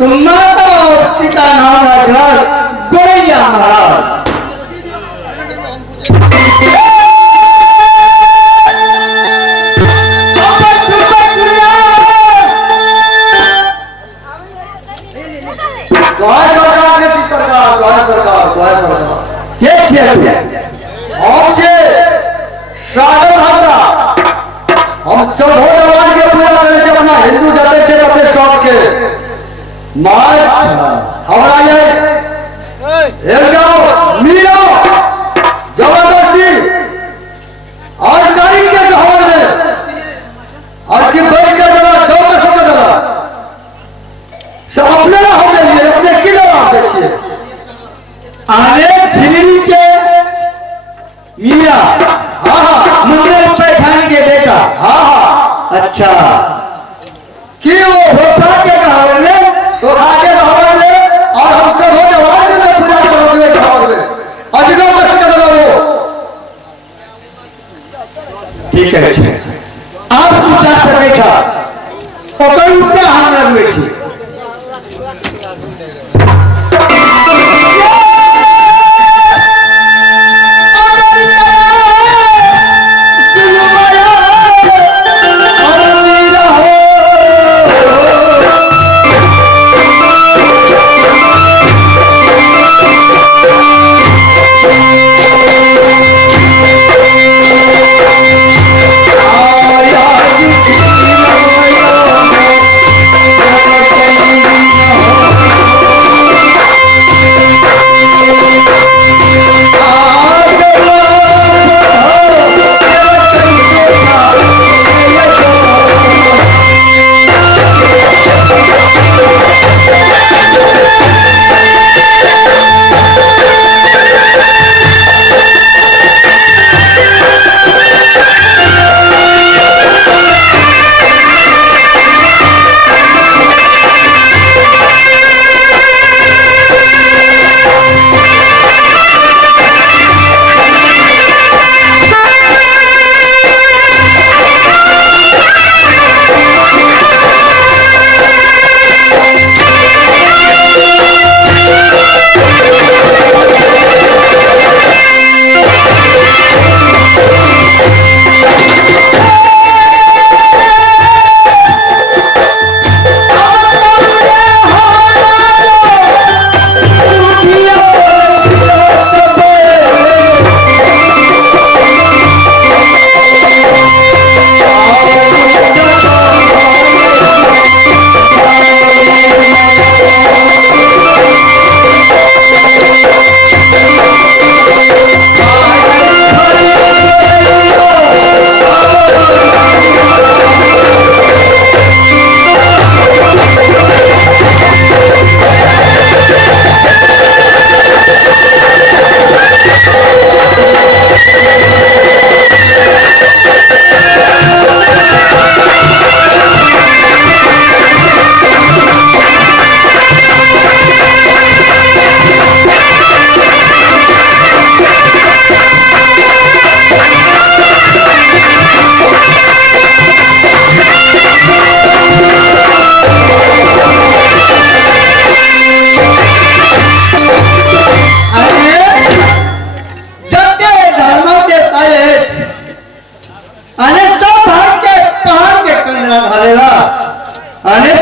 माता और पिता नाम घर गोरैया महाराज। हमसे स्वागत होगा। हम सब भगवान के पूजा करे छे, अपना हिंदू जाते छे अपने सब के मार हमारा ये जाओ मीरो जबरदस्ती और कारीन के घर में आज की बैठ के जरा दो के सब जरा सब अपने ना हो गए, अपने की जवाब दे छे आने फिल्म के मीरा। हाँ मुन्ने खान के बेटा। हाँ अच्छा कि वो होता के कहावत में सोखा के कहावत में और हम सब हो जवान में पूजा करते हुए कहावत में अधिकम बस कर लो। ठीक है आप पूजा से बैठा ओकर ऊपर हम लग बैठी।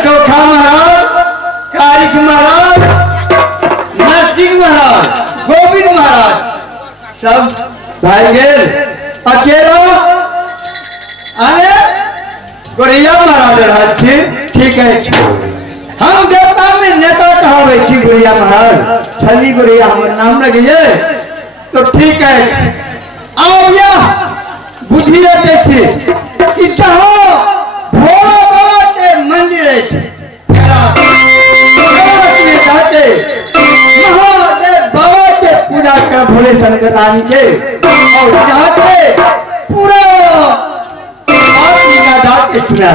चोखा महाराज, कारिक महाराज, नरसिंह महाराज, गोविंद महाराज सब भाई गेल अकेला अरे गोरैया महाराज राज छी। ठीक है हम देवता में नेता कहावे छी गोरैया महाराज छली गोरैया हमर नाम लगिए तो ठीक है। आओ या बुद्धि रखे छी कि जहाँ भोला बाबा के मंदिर है जाते महादेव बाबा के पूजा कर भोले शंकर रानी के और जाते पूरा बात के सुना।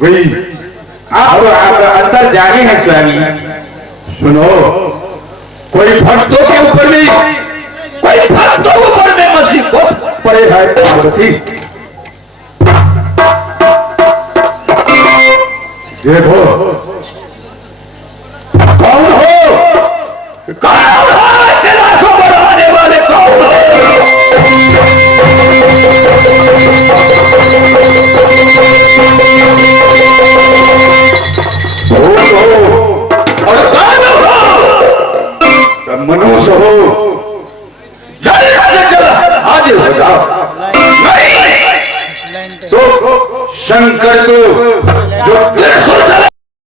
वही आप अंतर जाने हैं स्वामी। सुनो, कोई भक्तों के ऊपर भी, कोई भक्तों के ऊपर में मुसीबत पड़े है पार्वती। देखो कौन हो, कौन हो, कैलाशों पर आने वाले कौन हो? भूत हो और दानव हो, मनुष्य हो, जल्द से जल्द हाजिर हो जाओ। नहीं तो शंकर को जो त्रिशूल